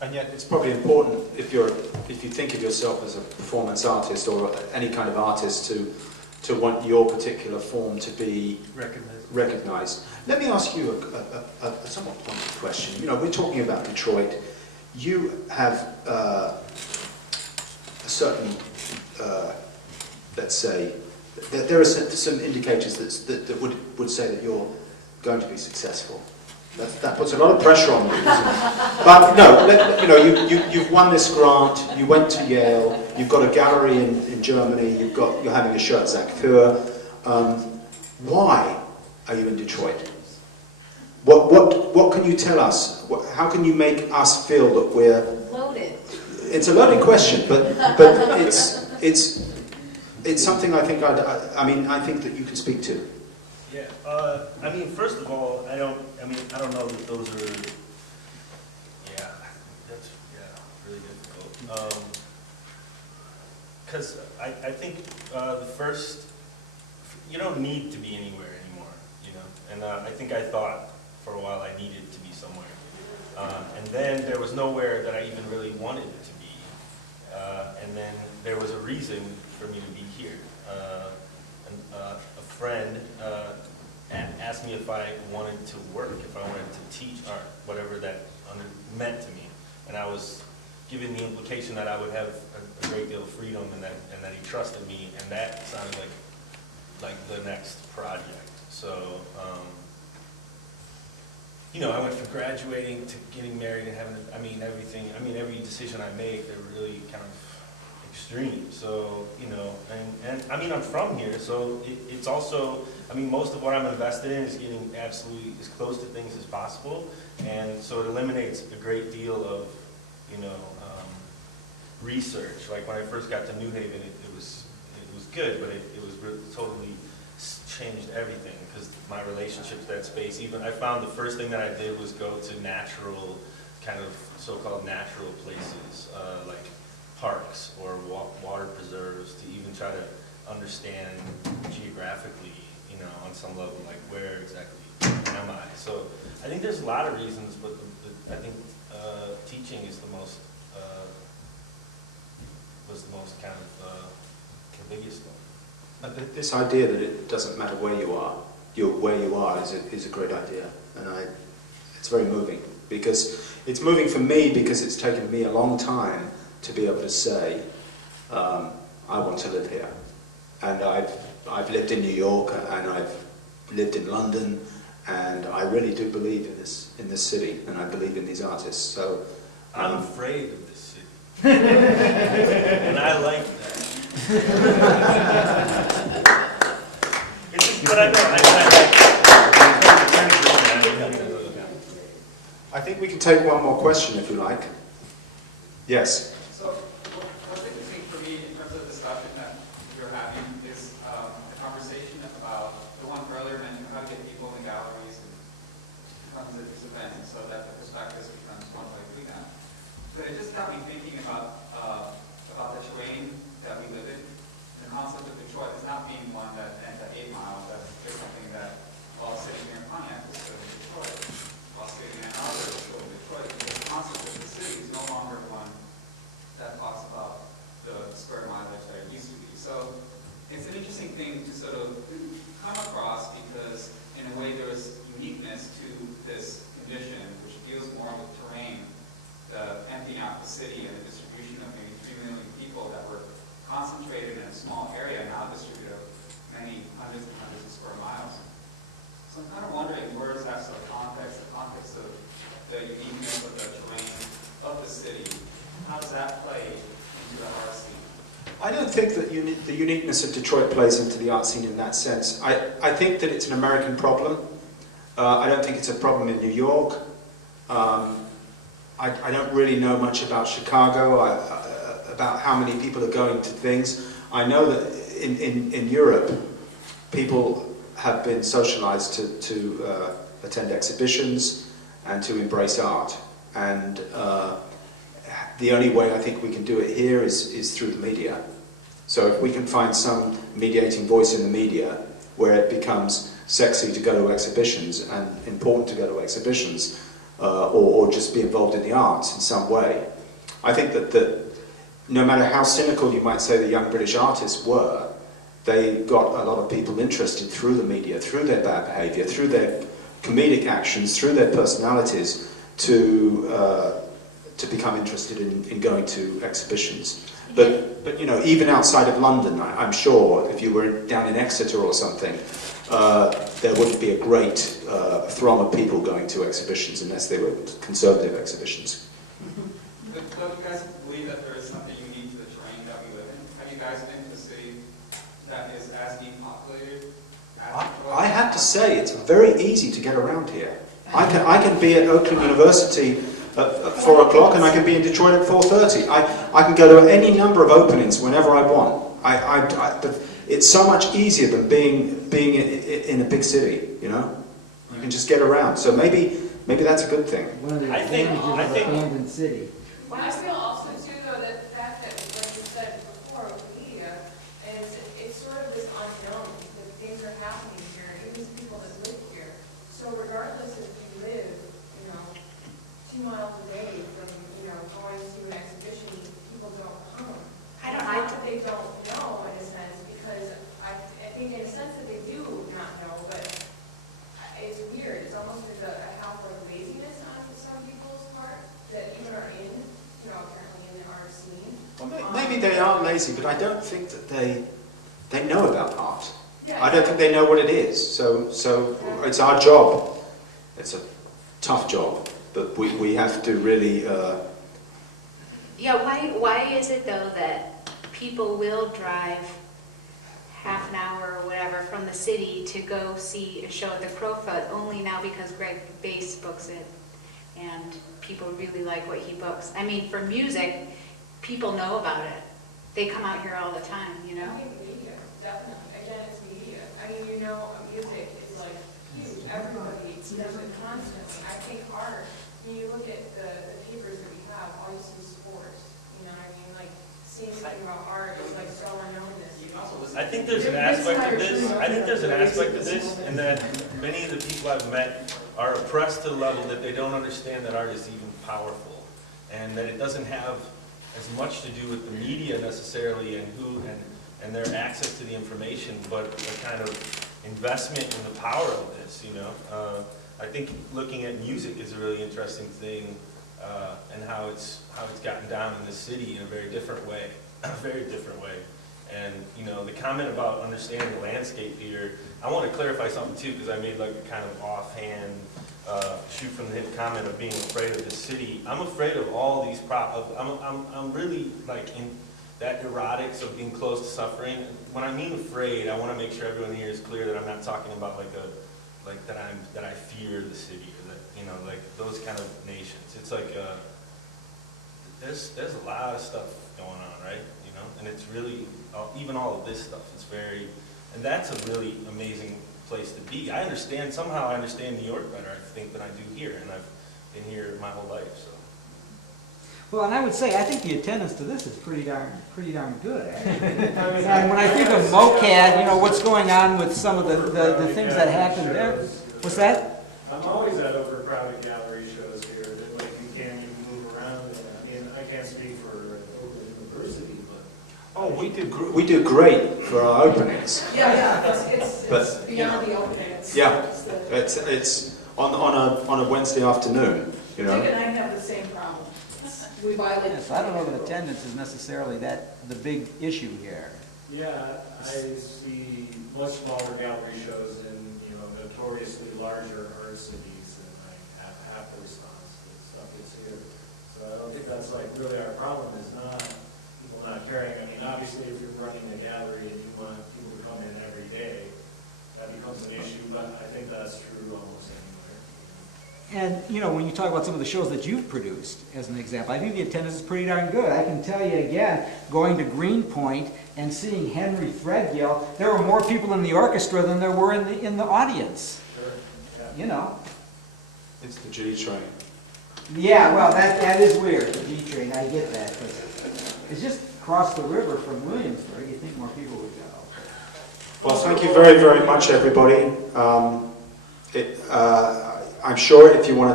And yet it's probably important if you think of yourself as a performance artist or any kind of artist to want your particular form to be recognized. Let me ask you a somewhat pointed question. You know, we're talking about Detroit. You have a certain, let's say, there are some indicators that would say that you're going to be successful. That puts a lot of pressure on you. But no, you know, you've won this grant. You went to Yale. You've got a gallery in Germany. You're having a show at Zack Für. Why are you in Detroit? What can you tell us? How can you make us feel that we're loaded? It's a loaded question, but it's something I think I think that you can speak to. Yeah, I mean, first of all, I don't know that those are, that's really difficult. Because I think the first, you don't need to be anywhere anymore, you know, and I think I thought for a while I needed to be somewhere. And then there was nowhere that I even really wanted to be. And then there was a reason for me to be here. A friend asked me if I wanted to work, if I wanted to teach art, whatever that meant to me. And I was given the implication that I would have a great deal of freedom and that he trusted me, and that sounded like the next project. So, you know, I went from graduating to getting married and having, everything, every decision I make, they're really kind of extreme. So, you know, and I'm from here, so it's also, most of what I'm invested in is getting absolutely as close to things as possible, and so it eliminates a great deal of, you know, research. Like when I first got to New Haven, it was good, but it was really totally changed everything, because my relationship to that space, even I found the first thing that I did was go to natural, kind of so-called natural places, like parks or water preserves, to even try to understand geographically, you know, on some level, like where exactly am I? So I think there's a lot of reasons, but I think teaching is the most, was the most kind of the biggest one. But this idea that it doesn't matter where you are, where you are is a great idea, and it's very moving, because it's moving for me because it's taken me a long time to be able to say, I want to live here. And I've lived in New York, and I've lived in London, and I really do believe in this city, and I believe in these artists. So I'm afraid of this city, and I like that. It's just, but I think we can take one more question if you like. Yes. So what's interesting for me in terms of the discussion that you're having is the conversation about the one earlier mentioned how to get people in galleries and comes at this event so that the perspectives becomes one way we have. But it just got me thinking about the terrain that we live in. And the concept of Detroit is not being one that ends at 8 miles. That's just something that while sitting here in Pontiac is still in Detroit. While sitting in Ann Arbor is still in Detroit. The concept of the city is no longer one that talks about the square mileage that it used to be. So it's an interesting thing to sort of come across, because in a way there is uniqueness to this condition, which deals more with terrain, the emptying out the city and the distribution of maybe 3 million people that were concentrated in a small area, now distributed over many hundreds and hundreds of square miles. So I'm kind of wondering, where is that sort of context, the context of the uniqueness of the terrain of the city? How does that play into the art scene? I don't think that the uniqueness of Detroit plays into the art scene in that sense. I think that it's an American problem. I don't think it's a problem in New York. I don't really know much about Chicago, about how many people are going to things. I know that in Europe, people have been socialized to attend exhibitions and to embrace art. And the only way I think we can do it here is through the media. So if we can find some mediating voice in the media where it becomes sexy to go to exhibitions and important to go to exhibitions, or just be involved in the arts in some way. I think that no matter how cynical you might say the young British artists were, they got a lot of people interested through the media, through their bad behaviour, through their comedic actions, through their personalities, to become interested in going to exhibitions. But you know, even outside of London, I'm sure if you were down in Exeter or something, there wouldn't be a great throng of people going to exhibitions unless they were conservative exhibitions. Don't you guys believe that there is something unique to the terrain that we live in? Have you guys been to a city that is as depopulated? I have to say, it's very easy to get around here. I can be at Oakland University at 4 o'clock and I can be in Detroit at 4:30. I can go to any number of openings whenever I want. But it's so much easier than being in a big city, you know? You can just get around. So maybe that's a good thing. One of the I think- advantages of abandoned city. Well, I feel also too, though, that the fact that, like you said before with the media, is it's sort of this unknown, that things are happening here, even to people that live here. So regardless if you live, 2 miles away from, going to an exhibition, people don't come. I don't Not that they don't know, in a sense, because I think in a sense that they do not know, but it's weird. It's almost like a half like laziness on some people's part that even are apparently in the art scene. Well, maybe they are lazy, but I don't think that they know about art. Yeah, I don't think they know what it is. So it's our job. It's a tough job, but we have to really. Yeah, why is it though that people will drive half an hour or whatever from the city to go see a show at the Crowfoot only now because Greg Bass books it and people really like what he books? I mean, for music, people know about it. They come out here all the time, I think media, definitely. Again, it's media. I mean, music is like huge. Everybody does it constantly. I think art, when you look at the papers that we have, all you see is sports. You know what I mean? Like, seeing something about art is like so unknown this. I think there's an aspect of this. I think there's an aspect of this, and that many of the people I've met are oppressed to the level that they don't understand that art is even powerful, and that it doesn't have as much to do with the media necessarily and their access to the information, but a kind of investment in the power of this. I think looking at music is a really interesting thing, and how it's gotten down in the city in a very different way, And the comment about understanding the landscape here, I want to clarify something too, because I made like a kind of offhand shoot from the hip comment of being afraid of the city. I'm afraid of all these I'm really like in that erotics of being close to suffering. When I mean afraid, I want to make sure everyone here is clear that I'm not talking about that I fear the city, or that like those kind of nations. It's like there's a lot of stuff going on, right? And it's really even all of this stuff is and that's a really amazing place to be. Somehow I understand New York better, I think, than I do here, and I've been here my whole life. So. Well, and I would say I think the attendance to this is pretty darn good. And when I think of MOCAD, what's going on with some of the things that happen there. What's that? I'm always at overcrowded gallery shows here that you can't even move around. I mean, I can't speak for Oakland University, but Oh, we do great for our openings. It's beyond the openings. Yeah, it's on a Wednesday afternoon. Dick and I have the same problem. We violate. Yes, I don't know that attendance is necessarily the big issue here. yeah, I see much smaller gallery shows in notoriously larger art cities, and I have half the response to stuff that's here. So I don't think that's really our problem. Is not people not caring. I mean, obviously, if you're running a gallery and you want people to come in every day, that becomes an issue. But I think that's true almost anywhere. And, when you talk about some of the shows that you've produced, as an example, I think the attendance is pretty darn good. I can tell you again, going to Greenpoint and seeing Henry Threadgill, there were more people in the orchestra than there were in the audience. Sure. Yeah. It's the G train. Yeah, well, that is weird, the G train, I get that. But it's just across the river from Williamsburg, you'd think more people would go. Well, thank you very, very much, everybody. I'm sure if you want to